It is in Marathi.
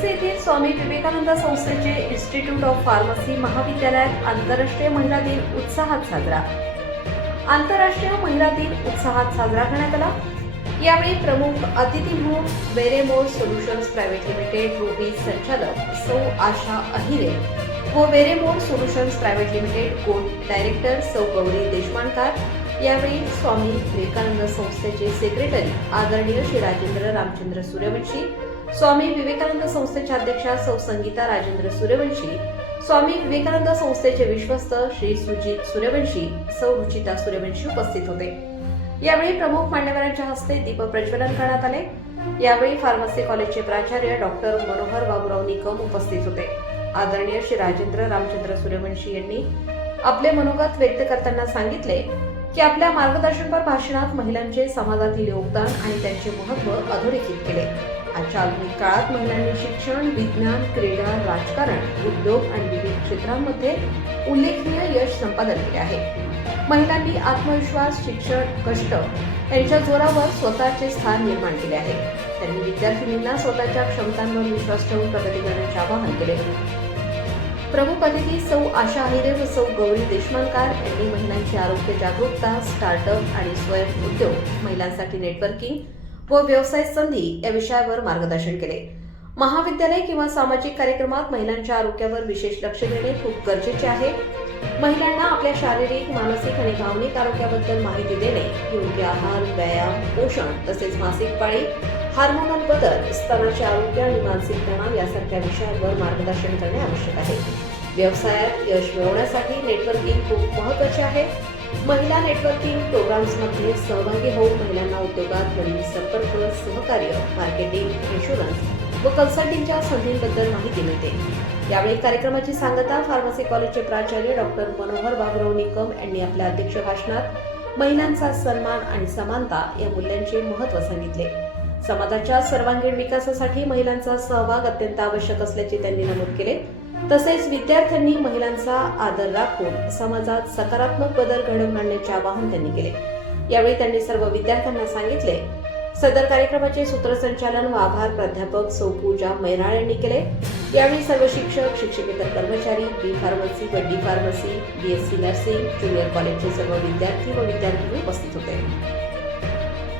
मनसे येथील स्वामी विवेकानंद संस्थेचे इन्स्टिट्यूट ऑफ फार्मसी महाविद्यालयात आंतरराष्ट्रीय महिला दिन उत्साहात साजरा. आंतरराष्ट्रीय महिला दिन उत्साहात साजरा करण्यात आला. यावेळी प्रमुख अतिथी म्हणून वेरेमोर सोल्युशन्स प्रायव्हेट लिमिटेड रूबी संचालक सौ आशा अहिरे व Veremore solutions private limited code director सौ गौरी देशमानकर, यावेळी स्वामी विवेकानंद संस्थेचे सेक्रेटरी आदरणीय श्री राजेंद्र रामचंद्र सूर्यवंशी, स्वामी विवेकानंद संस्थेच्या अध्यक्षा सौ संगीता राजेंद्र सूर्यवंशी, स्वामी विवेकानंद संस्थेचे विश्वस्त श्री सुजित सूर्यवंशी, सौ रुचिता सूर्यवंशी उपस्थित होते. यावेळी प्रमुख मान्यवरांच्या हस्ते दीप प्रज्वलन करण्यात आले. यावेळी फार्मसी कॉलेजचे प्राचार्य डॉक्टर मनोहर बाबूराव निकम उपस्थित होते. आदरणीय श्री राजेंद्र रामचंद्र सूर्यवंशी यांनी आपले मनोगत व्यक्त करताना सांगितले की आपल्या मार्गदर्शनपर भाषणात महिलांचे समाजातील योगदान आणि त्यांचे महत्त्व अधोरेखित केले. आजच्या आधुनिक काळात महिलांनी शिक्षण, विज्ञान, क्रीडा, राजकारण, उद्योग आणि विविध क्षेत्रांमध्ये उल्लेखनीय यश संपादन केले आहे. महिलांनी आत्मविश्वास, शिक्षण, कष्ट यांच्या जोरावर स्वतःचे स्थान निर्माण केले आहे. त्यांनी विद्यार्थिनींना स्वतःच्या क्षमतांवर विश्वास ठेवून प्रगती करण्याचे आवाहन केले. प्रमुख अतिथी सौ आशा अहिरे व सौ गौरी देशमानकर यांनी महिलांची आरोग्य जागरूकता, स्टार्टअप आणि स्वयं उद्योग, महिलांसाठी नेटवर्किंग व व्यवसाय संधी या विषयावर मार्गदर्शन केले. महाविद्यालय किंवा सामाजिक कार्यक्रमात महिलांच्या आरोग्यावर विशेष लक्ष देणे खूप गरजेचे आहे. महिलांना आपल्या शारीरिक, मानसिक आणि भावनिक आरोग्याबद्दल माहिती देणे, योग्य आहार, व्यायाम, पोषण तसेच मासिक पाळी, हार्मोनल बदल, स्तनाचे आरोग्य आणि मानसिक तणाव यासारख्या विषयांवर मार्गदर्शन करणे आवश्यक आहे. व्यवसायात यश मिळवण्यासाठी नेटवर्किंग खूप महत्त्वाचे आहे. महिला नेटवर्किंग प्रोग्राम्समध्ये सहभागी होऊन महिलांना उद्योगात नवीन संपर्क, सहकार्य, मार्केटिंग, इन्शुरन्स व कन्सल्टिंगच्या संधींबद्दल माहिती मिळते. यावेळी कार्यक्रमाची सांगता फार्मसी कॉलेजचे प्राचार्य डॉक्टर मनोहर बाबूराव निकम यांनी आपल्या अध्यक्ष भाषणात महिलांचा सन्मान आणि समानता या मूल्यांचे महत्त्व सांगितले. समाजाच्या सर्वांगीण विकासासाठी महिलांचा सहभाग अत्यंत आवश्यक असल्याचे त्यांनी नमूद केले. तसेच विद्यार्थ्यांनी महिलांचा आदर राखून समाजात सकारात्मक बदल घडवून आणण्याचे आवाहन त्यांनी केले. यावेळी त्यांनी सर्व विद्यार्थ्यांना सांगितले. सदर कार्यक्रमाचे सूत्रसंचालन व आभार प्राध्यापक सौ पूजा मैराळ यांनी केले. यावेळी सर्व शिक्षक, शिक्षकेतर कर्मचारी, बी फार्मसी व D pharmacy, BSc nursing, junior कॉलेजचे सर्व विद्यार्थी व विद्यार्थिनी उपस्थित होते.